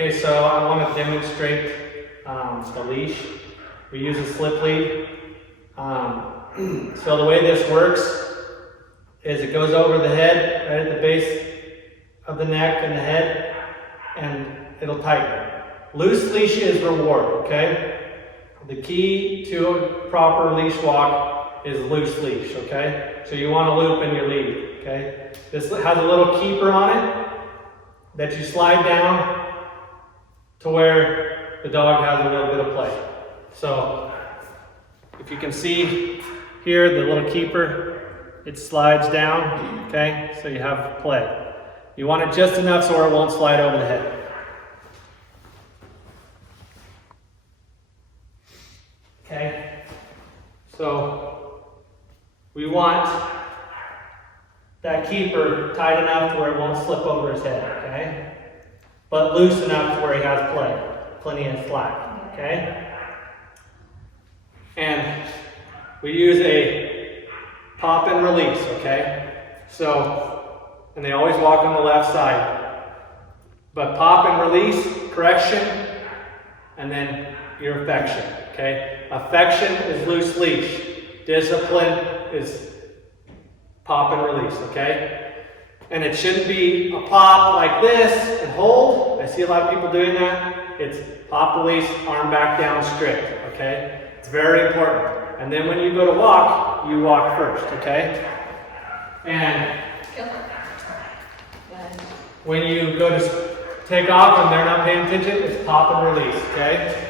Okay, so I want to demonstrate the leash. We use a slip lead. So the way this works is it goes over the head, right at the base of the neck and the head, and it'll tighten. Loose leash is reward, okay? The key to a proper leash walk is loose leash, okay? So you want a loop in your lead, okay? This has a little keeper on it that you slide down to where the dog has a little bit of play. So if you can see here, the little keeper, it slides down, okay? So you have play. You want it just enough so it won't slide over the head. Okay? So we want that keeper tight enough to where it won't slip over his head, okay? But loose enough to where he has play, plenty of slack, okay? And we use a pop and release, okay? So, and they always walk on the left side. But pop and release, correction, and then your affection, okay? Affection is loose leash. Discipline is pop and release, okay? And it shouldn't be a pop like this and hold. I see a lot of people doing that. It's pop, release, arm back down, strict, okay? It's very important. And then when you go to walk, you walk first, okay? And when you go to take off and they're not paying attention, it's pop and release, okay?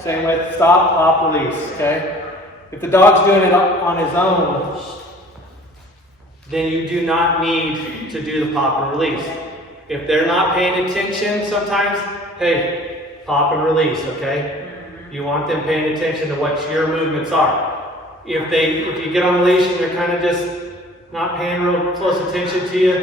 Same way, stop, pop, release, okay? If the dog's doing it on his own, then you do not need to do the pop and release. If they're not paying attention sometimes, hey, pop and release, okay? You want them paying attention to what your movements are. If you get on the leash and they're kind of just not paying real close attention to you,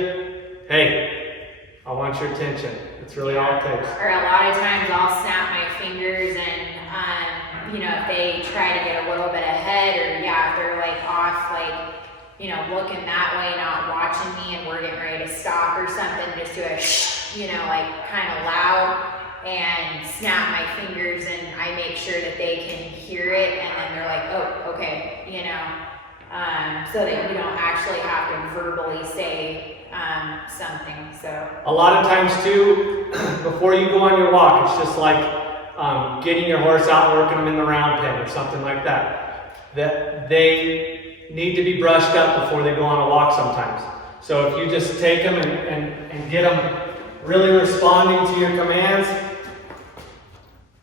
hey, I want your attention. That's really all it takes. Or a lot of times I'll snap my fingers and, you know, if they try to get a little bit ahead or if they're like off, like, you know, looking that way, not watching me and we're getting ready to stop or something, just do a shh, you know, like kind of loud and snap my fingers and I make sure that they can hear it and then they're like, oh, okay, you know, so that you don't actually have to verbally say something, so. A lot of times too, before you go on your walk, it's just like getting your horse out and working them in the round pen or something like that. That they need to be brushed up before they go on a walk sometimes. So if you just take them and get them really responding to your commands,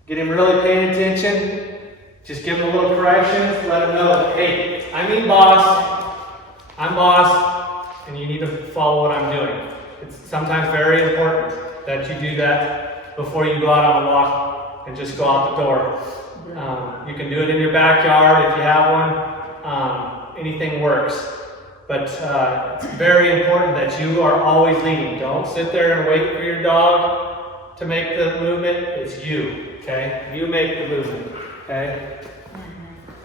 get him really paying attention, just give him a little corrections, let him know, hey, I mean boss, I'm boss, and you need to follow what I'm doing. It's sometimes very important that you do that before you go out on a walk and just go out the door. You can do it in your backyard if you have one. Anything works. But it's very important that you are always leading. Don't sit there and wait for your dog to make the movement. It's you, okay? You make the movement, okay?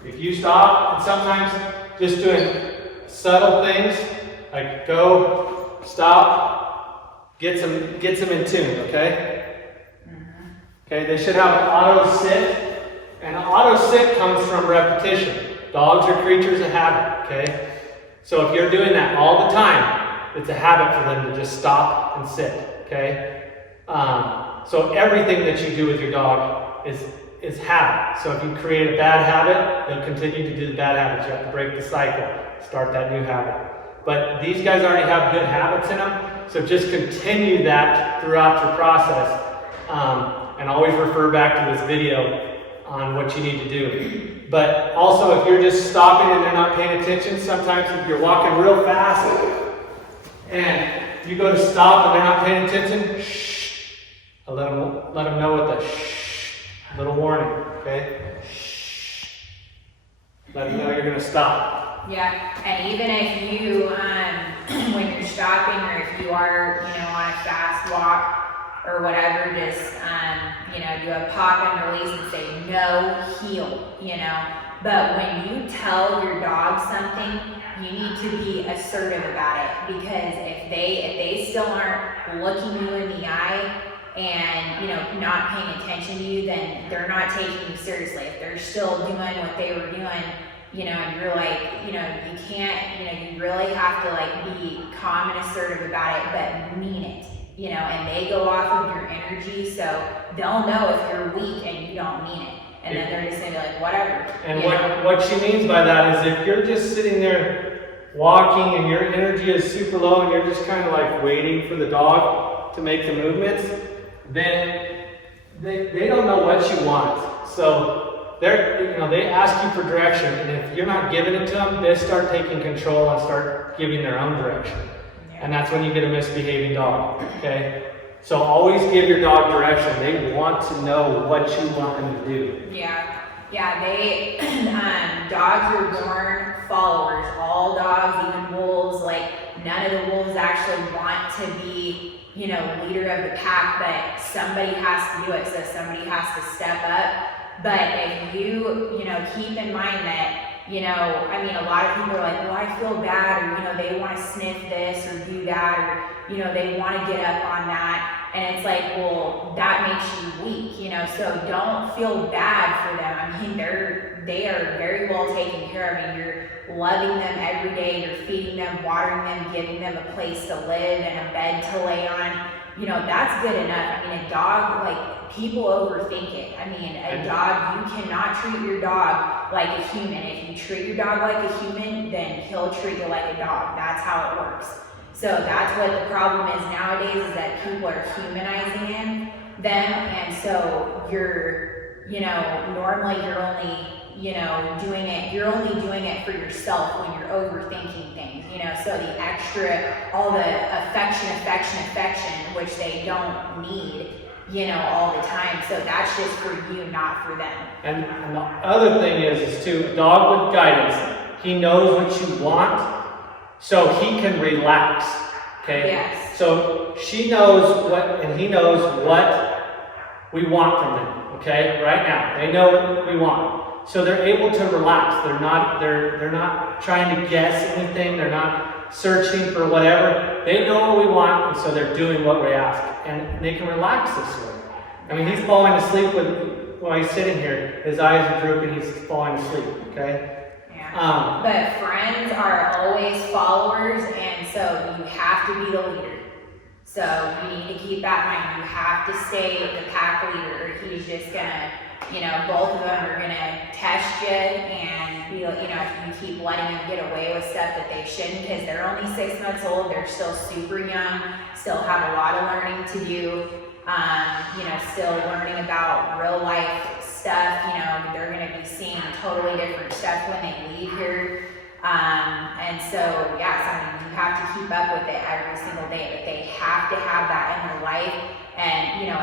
If you stop, and sometimes just doing subtle things like go, stop, gets them in tune, okay? Okay, they should have an auto sit, and an auto sit comes from repetition. Dogs are creatures of habit, okay? So if you're doing that all the time, it's a habit for them to just stop and sit, okay? So everything that you do with your dog is habit. So if you create a bad habit, they'll continue to do the bad habits. You have to break the cycle, start that new habit. But these guys already have good habits in them, so just continue that throughout your process. And always refer back to this video on what you need to do. But also if you're just stopping and they're not paying attention, sometimes if you're walking real fast and you go to stop and they're not paying attention, shh, I let them know with a shh, little warning, okay? Shh. Let them know you're gonna stop. Yeah, and even if you, when you're stopping or if you are, you know, on a fast walk, or whatever, just, you know, do a pop and release and say, no, heel, you know. But when you tell your dog something, you need to be assertive about it, because if they still aren't looking you in the eye and, you know, not paying attention to you, then they're not taking you seriously. If they're still doing what they were doing, you know, and you're like, you know, you can't, you know, you really have to like be calm and assertive about it, but mean it, you know, and they go off of your energy, so they'll know if you're weak and you don't mean it. And then they're just gonna be like, whatever. And what she means by that is if you're just sitting there walking and your energy is super low and you're just kind of like waiting for the dog to make the movements, then they don't know what you want. So they ask you for direction, and if you're not giving it to them, they start taking control and start giving their own direction. Yeah. And that's when you get a misbehaving dog, okay? So always give your dog direction. They want to know what you want them to do. Yeah, they, dogs are born followers. All dogs, even wolves, like none of the wolves actually want to be, you know, leader of the pack, but somebody has to do it, so somebody has to step up. But if you know, keep in mind that, you know, I mean, a lot of people are like, well, I feel bad, or, you know, they want to sniff this or do that, or, you know, they want to get up on that. And it's like, well, that makes you weak, you know, so don't feel bad for them. I mean, they are very well taken care of, and you're loving them every day, you're feeding them, watering them, giving them a place to live and a bed to lay on. You know, that's good enough. I mean, a dog, like, people overthink it. I mean, a dog, you cannot treat your dog like a human. If you treat your dog like a human, then he'll treat you like a dog. That's how it works. So that's what the problem is nowadays, is that people are humanizing them, and so you're, you know, normally you're only, you know, you're only doing it for yourself when you're overthinking things, you know, so the extra, all the affection, which they don't need, you know, all the time, so that's just for you, not for them. And the other thing is too, a dog with guidance, he knows what you want, so he can relax, okay? Yes. So she knows what, and he knows what we want from them, okay? Right now, they know what we want. So they're able to relax. They're not trying to guess anything. They're not searching for whatever. They know what we want, and so they're doing what we ask. And they can relax this way. I mean, he's falling asleep while he's sitting here. His eyes are drooping, he's falling asleep, okay? But friends are always followers, and so you have to be the leader. So you need to keep that in mind. You have to stay the pack leader, or he's just gonna, you know, both of them are gonna test you, and you know, if you keep letting them get away with stuff that they shouldn't, because they're only 6 months old, they're still super young, still have a lot of learning to do. You know, still learning about real life stuff. You know, they're going to be seeing totally different stuff when they leave here. And so, yes, I mean, you have to keep up with it every single day, but they have to have that in their life. And, you know,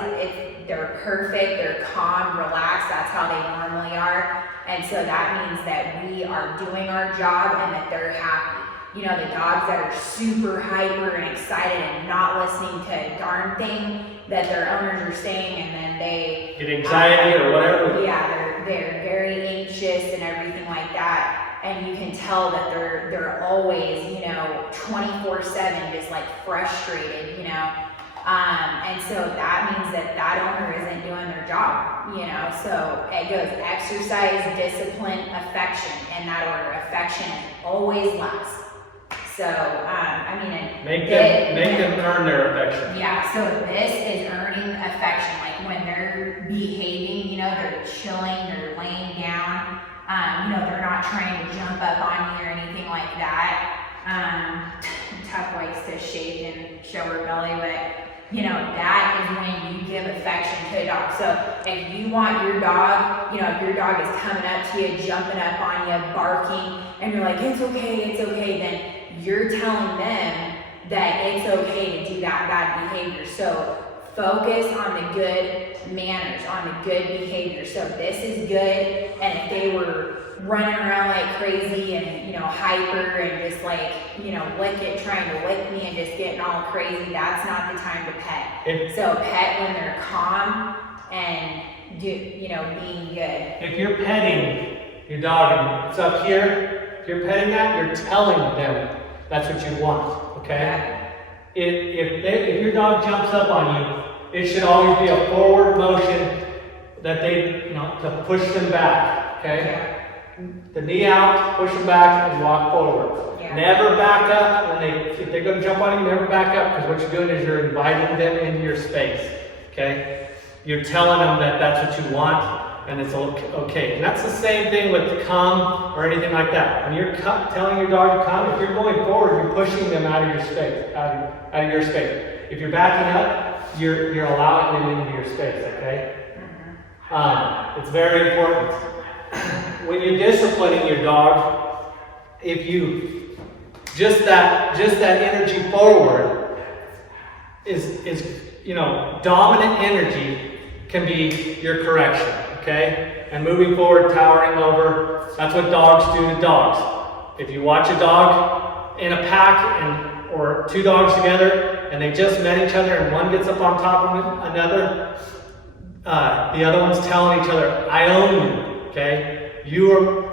like they're perfect, they're calm, relaxed, that's how they normally are. And so that means that we are doing our job and that they're happy. You know, the dogs that are super hyper and excited and not listening to a darn thing that their owners are saying, and then they get anxiety or whatever. Yeah, they're very anxious and everything like that. And you can tell that they're always, you know, 24/7 just like frustrated, you know. And so that means that owner isn't doing their job, you know. So it goes exercise, discipline, affection in that order. Affection always lasts. So, I mean, make them earn their affection. Yeah, so this is earning affection. Like when they're behaving, you know, they're chilling, they're laying down, you know, they're not trying to jump up on you or anything like that. Tuck likes to shake and show her belly, but, you know, that is when you give affection to a dog. So if you want your dog, you know, if your dog is coming up to you, jumping up on you, barking, and you're like, it's okay, then you're telling them that it's okay to do that bad behavior. So focus on the good manners, on the good behavior. So this is good, and if they were running around like crazy and, you know, hyper and just like, you know, trying to lick me and just getting all crazy, that's not the time to pet. So pet when they're calm and you know, being good. If you're petting your dog and it's up here, if you're petting that, you're telling them that's what you want, okay? Yeah. If your dog jumps up on you it should always be a forward motion that they, to push them back, okay? The knee out, push them back, and walk forward. Yeah. Never back up if they're gonna jump on you, never back up, because what you're doing is you're inviting them into your space, okay? You're telling them that that's what you want, and it's okay. And that's the same thing with come or anything like that. When you're telling your dog to come, if you're going forward, you're pushing them out of your space, out of your space. If you're backing up, you're allowing them into your space, okay? It's very important. When you're disciplining your dog, if you just that energy forward is dominant energy can be your correction, okay? And moving forward, towering over, that's what dogs do to dogs. If you watch a dog in a pack or two dogs together and they just met each other and one gets up on top of another, the other one's telling each other, I own you, okay? You're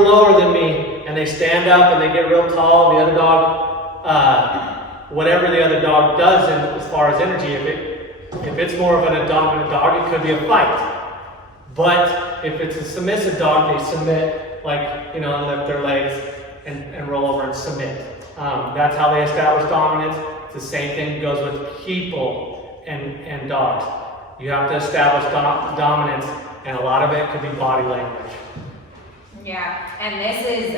lower than me, and they stand up and they get real tall, and the other dog, whatever the other dog does as far as energy, if it's more of a dominant dog, it could be a fight. But if it's a submissive dog, they submit, lift their legs and roll over and submit. That's how they establish dominance. It's the same thing goes with people and dogs. You have to establish dominance, and a lot of it could be body language. Yeah, and this is,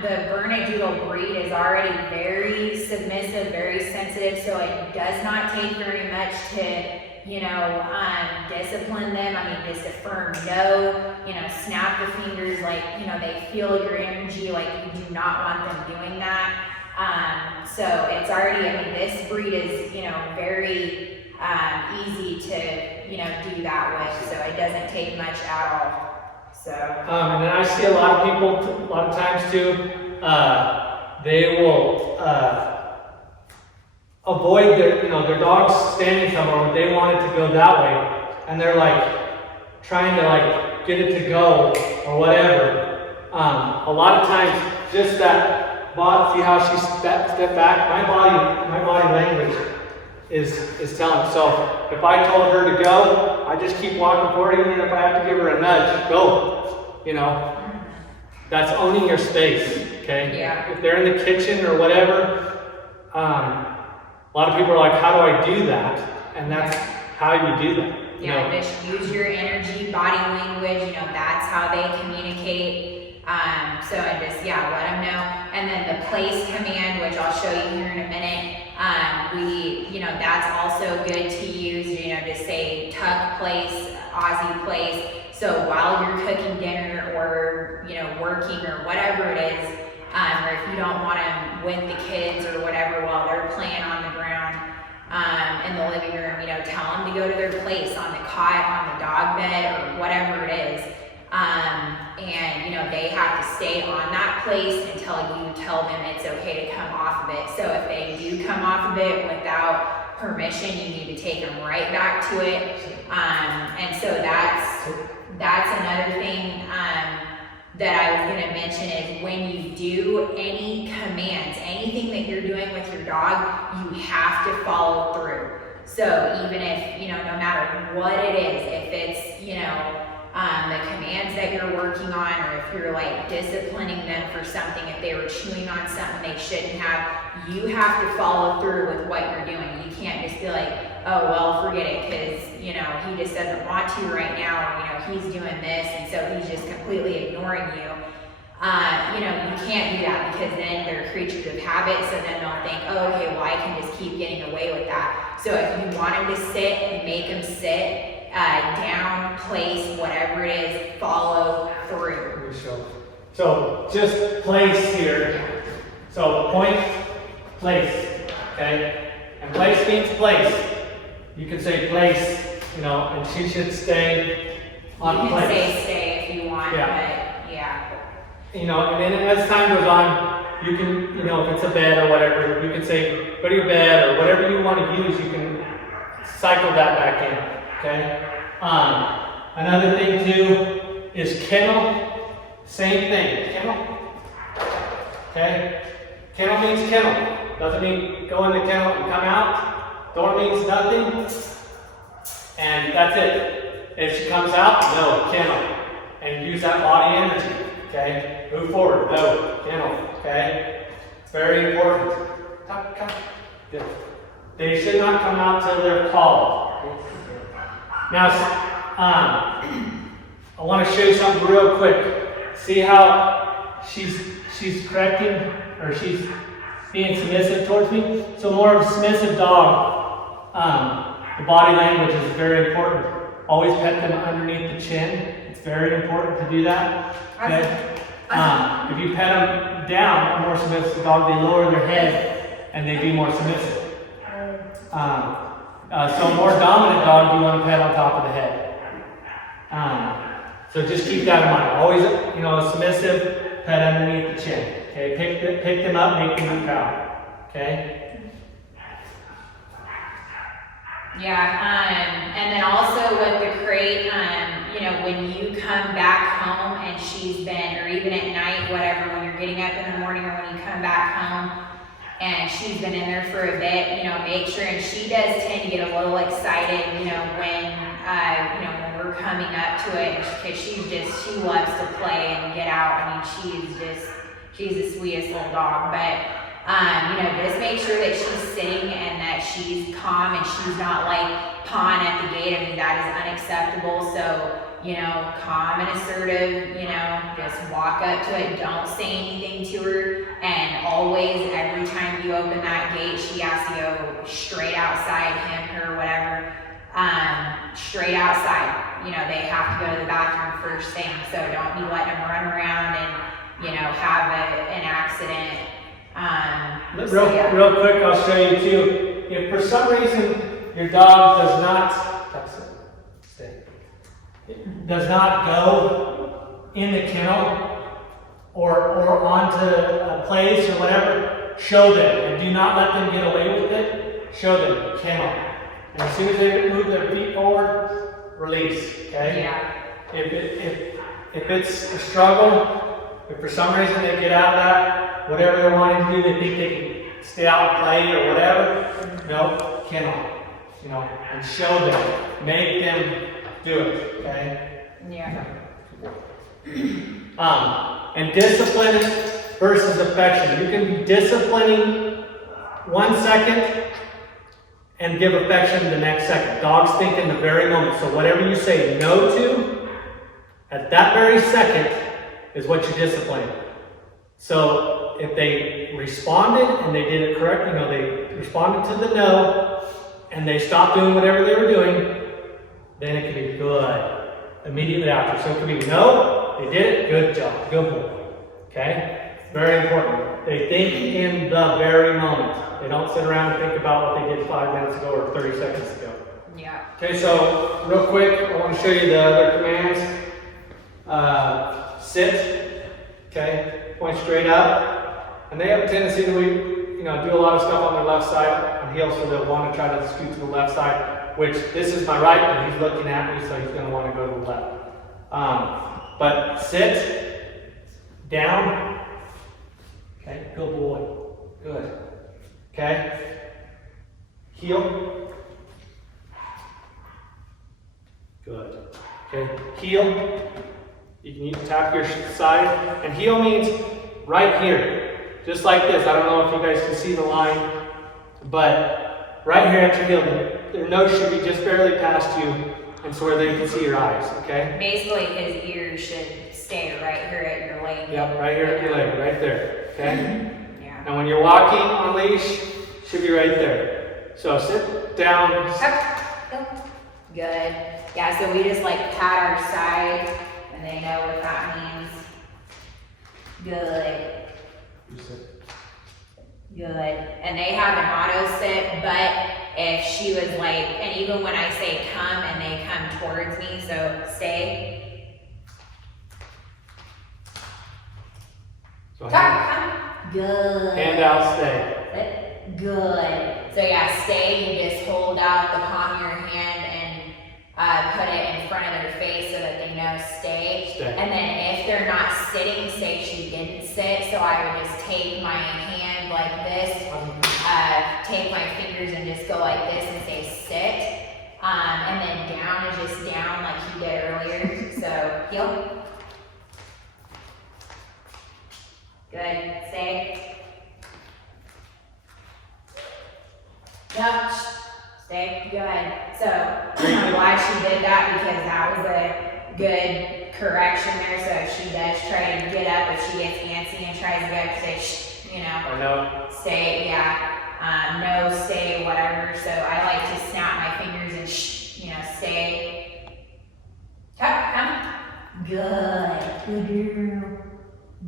the Bernedoodle breed is already very submissive, very sensitive, so it does not take very much to, discipline them. I mean, just a firm no, snap the fingers, they feel your energy, you do not want them doing that. So it's already, this breed is, very easy to, do that with, so it doesn't take much at all. So. And then I see a lot of people, a lot of times too, they will avoid their dog's standing somewhere, but they want it to go that way, and they're trying to get it to go or whatever. A lot of times, just that body, see how she step back. My body language is telling. So if I told her to go, I just keep walking forward, even if I have to give her a nudge, go. That's owning your space, okay? Yeah. If they're in the kitchen or whatever, a lot of people are like, how do I do that? And that's how you do that. Just use your energy, body language, that's how they communicate. So I just, let them know. And then the place command, which I'll show you here in a minute, that's also good to use, to say tuck place, Aussie place. So while you're cooking dinner or, working or whatever it is, or if you don't want them with the kids or whatever while they're playing on the ground, in the living room, tell them to go to their place on the cot, on the dog bed, or whatever it is. And they have to stay on that place until you tell them it's okay to come off of it. So if they do come off of it without permission, you need to take them right back to it. And so that's another thing that I was going to mention is when you do any commands, anything that you're doing with your dog, you have to follow through. So even if, no matter what it is, if it's, the commands that you're working on, or if you're disciplining them for something, if they were chewing on something they shouldn't have, you have to follow through with what you're doing. You can't just be like, oh, well, forget it, because, he just doesn't want to right now, or, he's doing this, and so he's just completely ignoring you. You can't do that, because then they're creatures of habit, so then they'll think, oh, okay, well, I can just keep getting away with that. So if you want them to sit, make them sit, down, place, whatever it is, follow through. So just place here. So point, place, okay? And place means place. You can say place, and she should stay on place. You can say stay if you want, but yeah. And then as time goes on, you can, if it's a bed or whatever, you can say go to your bed or whatever you want to use, you can cycle that back in. Okay. Another thing too is kennel. Same thing. Kennel. Okay. Kennel means kennel. Doesn't mean go in the kennel and come out. Door means nothing, and that's it. If she comes out, no, kennel. And use that body energy, okay? Move forward, no, kennel, okay? It's very important. Come. Good. They should not come out till they're called. Now, I want to show you something real quick. See how she's correcting, or she's being submissive towards me? So more of a submissive dog, the body language is very important. Always pet them underneath the chin. It's very important to do that. Okay? If you pet them down, a more submissive dog, they lower their head and they be more submissive. So more dominant dog, you want to pet on top of the head. So just keep that in mind. Always, submissive, pet underneath the chin. Okay, pick them up, make them proud. Okay. Yeah, and then also with the crate, when you come back home and she's been, or even at night, whatever, when you're getting up in the morning or when you come back home and she's been in there for a bit, make sure, and she does tend to get a little excited, when we're coming up to it, because she loves to play and get out. I mean, she's the sweetest little dog, but just make sure that she's sitting and that she's calm and she's not like pawing at the gate. I mean, that is unacceptable. So, calm and assertive, just walk up to it. Don't say anything to her. And always, every time you open that gate, she has to go straight outside, him, her, whatever, straight outside. They have to go to the bathroom first thing. So don't be letting them run around and, have an accident. Real quick, I'll show you too. If for some reason your dog does not go in the kennel or onto a place or whatever, show them, and do not let them get away with it. Show them kennel, and as soon as they move their feet forward, release. Okay. Yeah. If it's a struggle, if for some reason they get out of that, whatever they're wanting to do, they think they can stay out and play or whatever, no, kennel, and show them, make them do it, okay? Yeah. And discipline versus affection. You can be disciplining 1 second and give affection the next second. Dogs think in the very moment, so whatever you say no to, at that very second, is what you're disciplining. So if they responded and they did it correct, they responded to the no and they stopped doing whatever they were doing, then it can be good immediately after. So it could be no, they did it, good job, good boy. Okay? Very important. They think in the very moment. They don't sit around and think about what they did 5 minutes ago or 30 seconds ago. Yeah. Okay, so real quick, I want to show you the other commands. Sit, okay, point straight up, and they have a tendency to do a lot of stuff on their left side on heels, so they'll want to try to scoot to the left side, which this is my right, but he's looking at me, so he's going to want to go to the left. But sit, down, okay, good boy, good, okay, heel, good, okay, heel. You can tap your side, and heel means right here, just like this. I don't know if you guys can see the line, but right here at your heel, their nose should be just barely past you, and so where they can see your eyes, okay? Basically, his ears should stay right here at your leg. Yep, right here at your leg, right there, okay? Yeah. And when you're walking on leash, should be right there. So sit down. Good. Yeah, so we just like pat our side. And they know what that means. Good. Good. And they have an auto sit, but if she was like, and even when I say come and they come towards me, so stay. So Come. Good. hand out, stay. Good. So yeah, stay, you just hold out the palm of your hand and put it in front of their face so that they know stay. And then if they're not sitting, say she didn't sit, so I would just take my hand like this, take my finger fingers and just go like this and say sit. And then down is just down like you did earlier. So heel. Good. Stay. Yep. Stay. Good. So I'm glad she did that because that was a good correction there. So if she does try to get up, if she gets antsy and tries to get up, say shh, you know. Or no. Stay, yeah. No, stay, whatever. So I like to snap my fingers and shh, you know, stay. Come. Good. Good girl.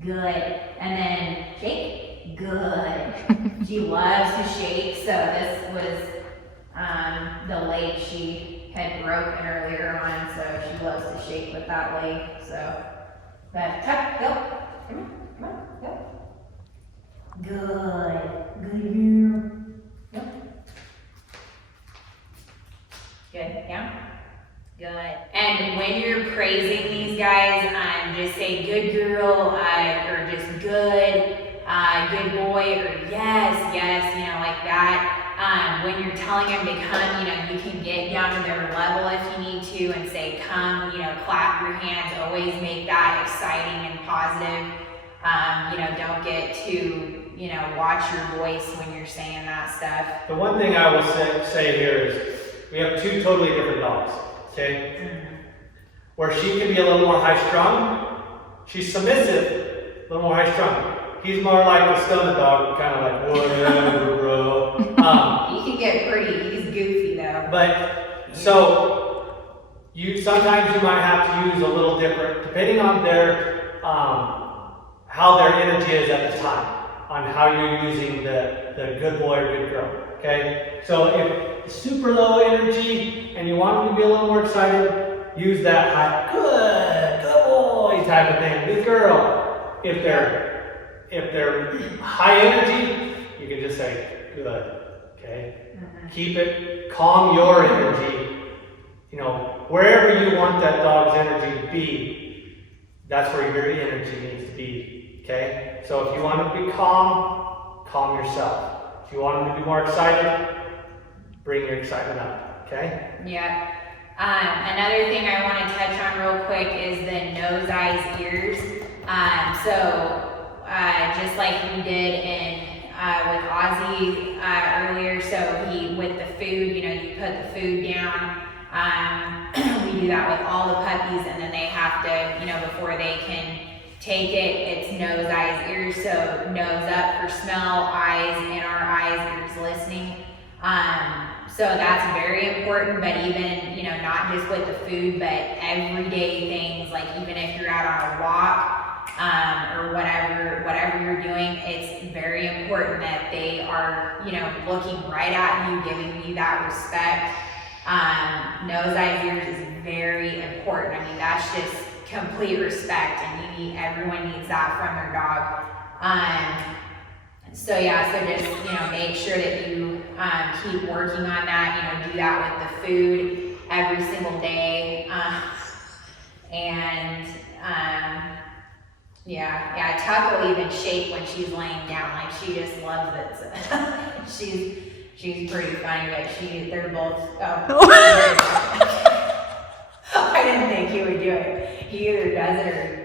Good. And then shake. Good. She loves to shake. So this was the leg she had broken earlier on. So she loves to shake with that leg. So, but tuck, go. Come on, go. Good. Good girl. Yep. Good. Down. Good. And when you're praising these guys, just say good girl, or just good, good boy, or yes, you know, like that. When you're telling them to come, you know, you can get down to their level if you need to and say come, you know, clap your hands, always make that exciting and positive. You know, don't get too, you know, watch your voice when you're saying that stuff. The one thing I will say here is we have two totally different dogs, okay? Mm-hmm. Where she can be a little more high-strung, she's submissive, a little more high-strung. He's more like a stomach dog, kind of like, whatever, bro. He can get pretty, he's goofy though. But, so, sometimes you might have to use a little different, depending on their, how their energy is at the time, on how you're using the good boy or good girl, okay? So if it's super low energy and you want them to be a little more excited, use that high, good boy type of thing, good girl. If they're high energy, you can just say good, okay? Mm-hmm. Keep it, calm your energy, you know, wherever you want that dog's energy to be, that's where your energy needs to be. Okay, so if you want them to be calm yourself. If you want them to be more excited, bring your excitement up. Okay? Yeah. Another thing I want to touch on real quick is the nose, eyes, ears. Just like we did with Ozzy earlier, so with the food, you know, you put the food down. We do that with all the puppies, and then they have to, you know, before they can take it, it's nose, eyes, ears. So nose up for smell, eyes in our eyes, ears listening. So that's very important, but even, you know, not just with the food, but everyday things, like even if you're out on a walk, or whatever you're doing, it's very important that they are, you know, looking right at you, giving you that respect. Nose, eyes, ears is very important. I mean, that's just complete respect, and everyone needs that from their dog. So just, you know, make sure that you keep working on that, you know, do that with the food every single day. Tuck will even shake when she's laying down, like she just loves it. So she's pretty funny, but they're both, I didn't think he would do it. He either does it or